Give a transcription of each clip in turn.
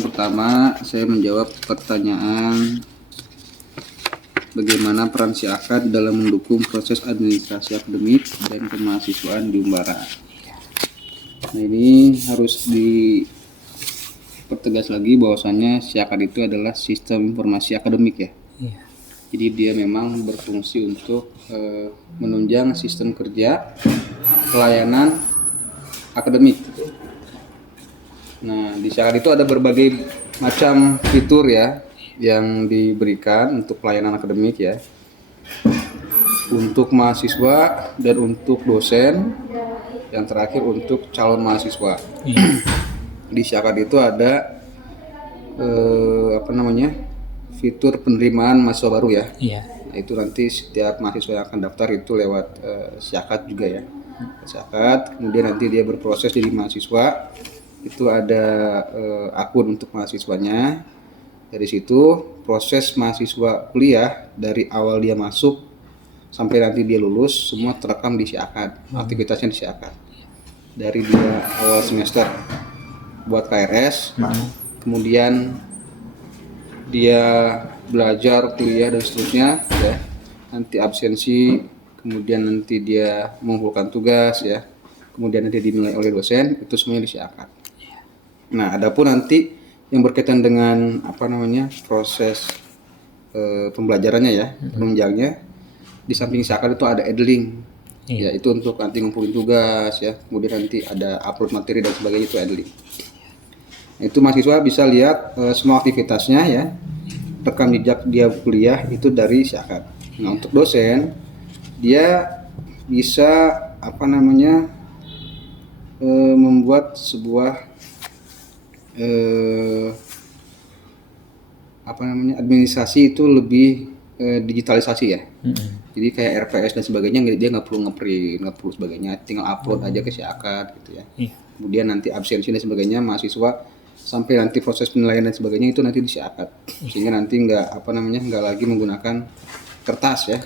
Yang pertama, saya menjawab pertanyaan bagaimana peran SIAKAD dalam mendukung proses administrasi akademik dan kemahasiswaan di Umbara. Nah, ini harus dipertegas lagi bahwasannya SIAKAD itu adalah sistem informasi akademik ya. Jadi dia memang berfungsi untuk menunjang sistem kerja pelayanan akademik. Nah, di SIAKAD itu ada berbagai macam fitur ya yang diberikan untuk pelayanan akademik ya. Untuk mahasiswa dan untuk dosen, yang terakhir untuk calon mahasiswa. Di SIAKAD itu ada fitur penerimaan mahasiswa baru ya. Itu nanti setiap mahasiswa yang akan daftar itu lewat SIAKAD juga ya. SIAKAD, kemudian nanti dia berproses jadi mahasiswa. Itu ada akun untuk mahasiswanya. Dari situ proses mahasiswa kuliah dari awal dia masuk sampai nanti dia lulus semua terekam di SIAKAD. Aktivitasnya di SIAKAD. Dari dia awal semester buat KRS, kemudian dia belajar, kuliah dan seterusnya ya. Nanti absensi, kemudian nanti dia mengumpulkan tugas ya. Kemudian nanti dinilai oleh dosen, itu semuanya di SIAKAD. Nah, adapun nanti yang berkaitan dengan proses pembelajarannya ya, penunjangnya di samping SIAKAD itu ada Edling. Ya, itu untuk nanti ngumpulin tugas ya. Kemudian nanti ada upload materi dan sebagainya, itu Edling. Itu mahasiswa bisa lihat semua aktivitasnya ya. Rekam jejak dia kuliah itu dari SIAKAD. Nah, untuk dosen dia bisa membuat sebuah administrasi itu lebih digitalisasi ya. Jadi kayak RPS dan sebagainya dia nggak perlu ngeprint, nggak perlu sebagainya, tinggal upload aja ke SIAKAD gitu ya. Kemudian nanti absensi dan sebagainya mahasiswa sampai nanti proses penilaian dan sebagainya itu nanti di SIAKAD. Sehingga nanti nggak lagi menggunakan kertas ya.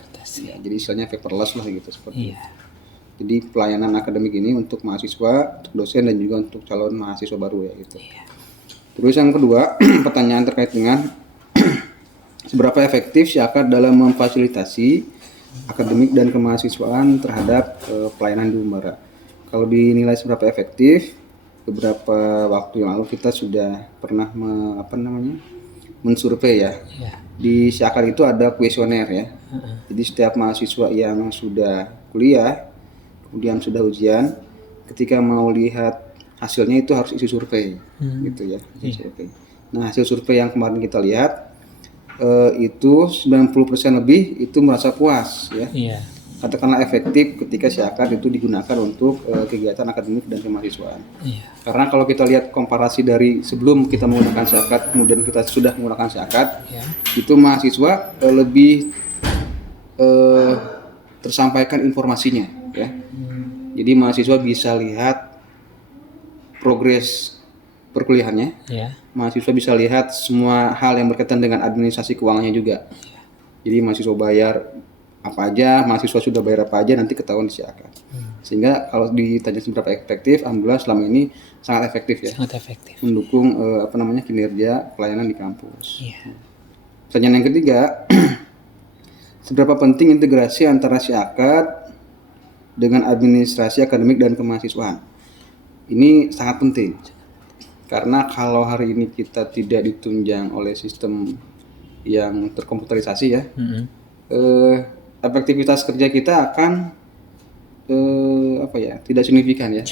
Jadi istilahnya paperless lah gitu seperti itu. Jadi pelayanan akademik ini untuk mahasiswa, untuk dosen dan juga untuk calon mahasiswa baru ya gitu. Terus yang kedua, pertanyaan terkait dengan seberapa efektif SIAKAD dalam memfasilitasi akademik dan kemahasiswaan terhadap pelayanan di Umbara. Kalau dinilai seberapa efektif, beberapa waktu yang lalu kita sudah pernah mensurvei ya. Di SIAKAD itu ada kuesioner ya. Jadi setiap mahasiswa yang sudah kuliah, kemudian sudah ujian, ketika mau lihat hasilnya itu harus isi survei, gitu ya. Survei. Nah, hasil survei yang kemarin kita lihat itu 90% lebih itu merasa puas ya. Katakanlah efektif ketika SIAKAD itu digunakan untuk kegiatan akademik dan kemahasiswaan. Karena kalau kita lihat komparasi dari sebelum kita menggunakan SIAKAD kemudian kita sudah menggunakan SIAKAD, itu mahasiswa lebih tersampaikan informasinya ya. Jadi mahasiswa bisa lihat progres perkuliahannya. Mahasiswa bisa lihat semua hal yang berkaitan dengan administrasi keuangannya juga. Jadi mahasiswa bayar apa aja, mahasiswa sudah bayar apa aja nanti ketahuan di SIAKAD. Sehingga kalau ditanya seberapa efektif, alhamdulillah selama ini sangat efektif ya. Sangat efektif. Mendukung kinerja pelayanan di kampus. Pertanyaan yang ketiga, seberapa penting integrasi antara SIAKAD dengan administrasi akademik dan kemahasiswaan? Ini sangat penting. Karena kalau hari ini kita tidak ditunjang oleh sistem yang terkomputerisasi ya, efektivitas kerja kita akan tidak signifikan ya.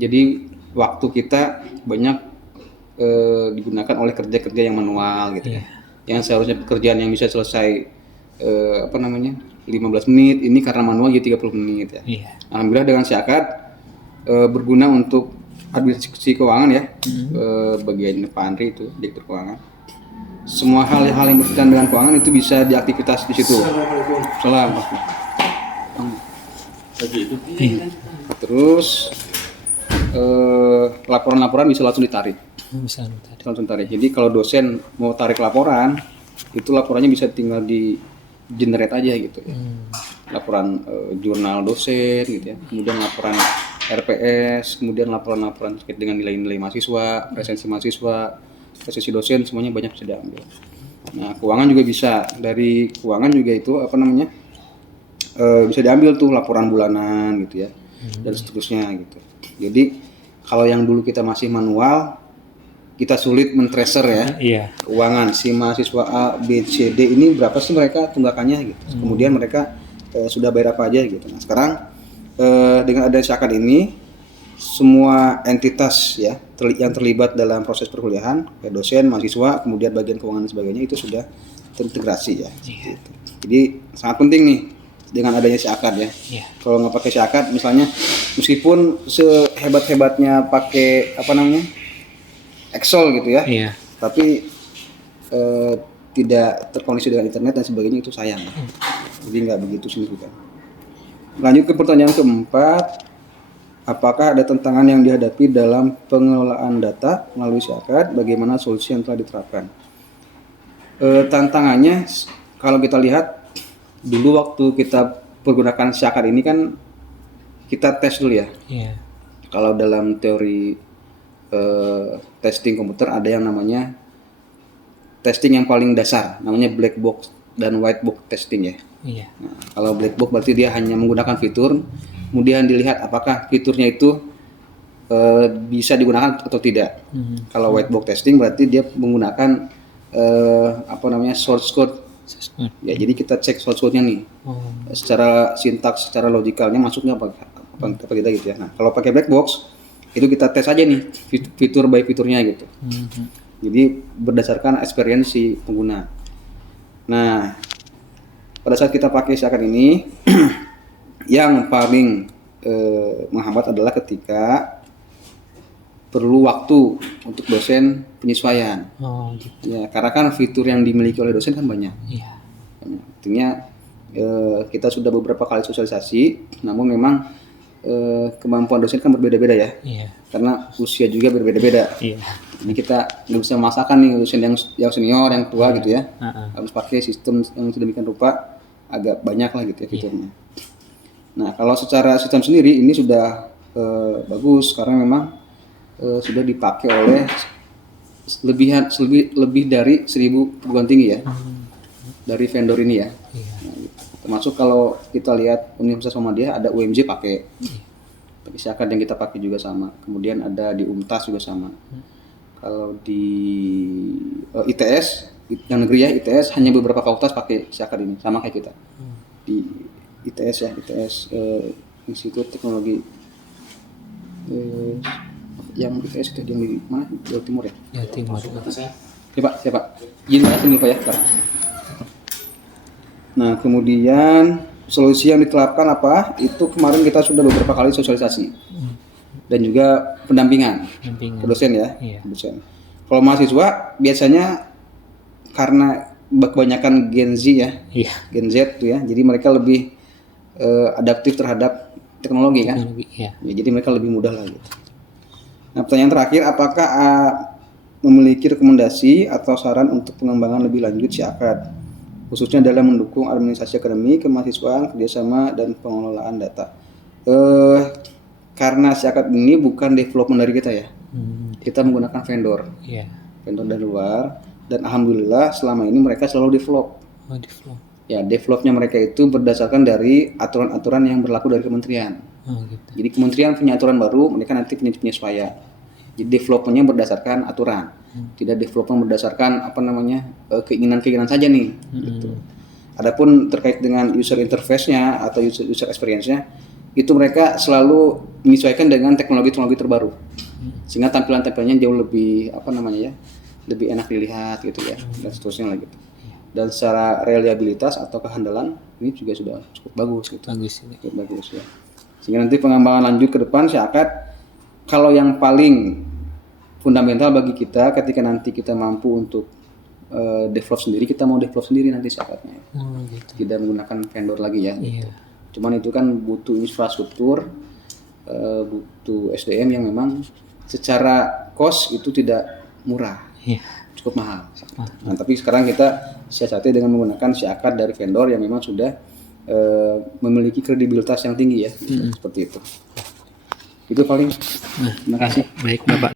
Jadi waktu kita banyak digunakan oleh kerja-kerja yang manual gitu ya. Yang seharusnya pekerjaan yang bisa selesai 15 menit ini karena manual jadi 30 menit ya. Alhamdulillah dengan SIAKAD berguna untuk administrasi keuangan ya, bagian Pak Andri itu direktur keuangan. Semua hal-hal yang berkaitan dengan keuangan itu bisa diaktivitas di situ. Assalamualaikum. Terus laporan-laporan bisa langsung ditarik. Langsung tarik. Jadi kalau dosen mau tarik laporan, itu laporannya bisa tinggal di generate aja gitu ya. Laporan jurnal dosen gitu ya. Kemudian laporan RPS, kemudian laporan-laporan terkait dengan nilai-nilai mahasiswa, presensi mahasiswa, sesi dosen semuanya banyak bisa diambil. Nah, keuangan juga bisa. Dari keuangan juga itu bisa diambil tuh laporan bulanan gitu ya, dan seterusnya gitu. Jadi kalau yang dulu kita masih manual, kita sulit men-tracer ya. Keuangan si mahasiswa A, B, C, D ini berapa sih mereka tunggakannya gitu. Kemudian mereka sudah bayar apa aja gitu. Nah, sekarang dengan adanya Syakat ini, semua entitas ya yang terlibat dalam proses perkuliahan, kayak dosen, mahasiswa, kemudian bagian keuangan dan sebagainya itu sudah terintegrasi ya. Gitu. Jadi sangat penting nih dengan adanya Syakat ya. Kalau nggak pakai Syakat, misalnya meskipun sehebat-hebatnya pakai Excel gitu ya, tapi tidak terkoneksi dengan internet dan sebagainya itu sayang. Jadi nggak begitu signifikan. Lanjut ke pertanyaan keempat, apakah ada tantangan yang dihadapi dalam pengelolaan data melalui Syakat? Bagaimana solusi yang telah diterapkan? Tantangannya, kalau kita lihat dulu waktu kita menggunakan Syakat ini kan kita tes dulu ya. Kalau dalam teori testing komputer ada yang namanya testing yang paling dasar, namanya black box dan white box testing ya. Nah, kalau black box berarti dia hanya menggunakan fitur, kemudian dilihat apakah fiturnya itu bisa digunakan atau tidak. Kalau white box testing berarti dia menggunakan source code. Ya, jadi kita cek source code-nya nih, secara sintaks, secara logikalnya masuknya apa tidak gitu ya. Nah, kalau pakai black box itu kita tes aja nih fitur by fiturnya gitu. Jadi berdasarkan experience si pengguna. Nah, pada saat kita pakai Syakat ini, yang paling menghambat adalah ketika perlu waktu untuk dosen penyesuaian. Ya, karena kan fitur yang dimiliki oleh dosen kan banyak. Artinya kita sudah beberapa kali sosialisasi, namun memang kemampuan dosen kan berbeda-beda ya. Karena usia juga berbeda-beda. Ini kita nggak bisa memaksakan nih dosen yang senior, yang tua gitu ya. Harus pakai sistem yang sedemikian rupa, agak banyak lah gitu ya fiturnya. Nah, kalau secara sistem sendiri ini sudah bagus karena memang sudah dipakai oleh lebih dari 1.000 perguruan tinggi ya, dari vendor ini ya. Nah, gitu. Termasuk kalau kita lihat Universitas Muhammadiyah ada UMJ pakai Syakat yang kita pakai juga sama. Kemudian ada di UMTAS juga sama. Kalau di ITS yang negeri ya, ITS hanya beberapa fakultas pakai Syakat ini sama kayak kita. Di ITS ya, Institut Teknologi yang ITS itu yang di mana? Jawa Timur ya? Jawa Timur. Siapa? Izin sini Pak ya. Nah, kemudian solusi yang diterapkan apa? Itu kemarin kita sudah beberapa kali sosialisasi dan juga pendampingan ke dosen ya. Dosen. Kalau mahasiswa biasanya karena kebanyakan Gen Z ya, Gen Z tuh ya, jadi mereka lebih adaptif terhadap teknologi kan. Ya, jadi mereka lebih mudah lah gitu. Nah, pertanyaan terakhir, apakah memiliki rekomendasi atau saran untuk pengembangan lebih lanjut Syakat, khususnya dalam mendukung administrasi akademik, kemahasiswaan, kerjasama, dan pengelolaan data? Karena Syakat ini bukan development dari kita ya, kita menggunakan vendor dari luar, dan alhamdulillah selama ini mereka selalu develop. Ya, developnya mereka itu berdasarkan dari aturan-aturan yang berlaku dari kementerian. Jadi kementerian punya aturan baru, mereka nanti punya penyesuaian. Jadi developmentnya berdasarkan aturan, tidak development berdasarkan keinginan-keinginan saja nih. Gitu. Adapun terkait dengan user interface-nya atau user experience-nya, itu mereka selalu menyesuaikan dengan teknologi-teknologi terbaru, sehingga tampilan-tampilannya jauh lebih lebih enak dilihat gitu ya, dan seterusnya lah gitu. Dan secara reliabilitas atau kehandalan ini juga sudah cukup bagus gitu. Cukup bagus ya. Sehingga nanti pengembangan lanjut ke depan Syakat, kalau yang paling fundamental bagi kita ketika nanti kita mampu untuk develop sendiri, kita mau develop sendiri nanti Syakatnya. Tidak menggunakan vendor lagi ya. Cuman itu kan butuh infrastruktur, butuh SDM yang memang secara cost itu tidak murah. Cukup mahal. Nah, tapi sekarang kita siasati dengan menggunakan Syakat dari vendor yang memang sudah memiliki kredibilitas yang tinggi ya. Seperti itu. Itu paling. Terima kasih. Baik Bapak.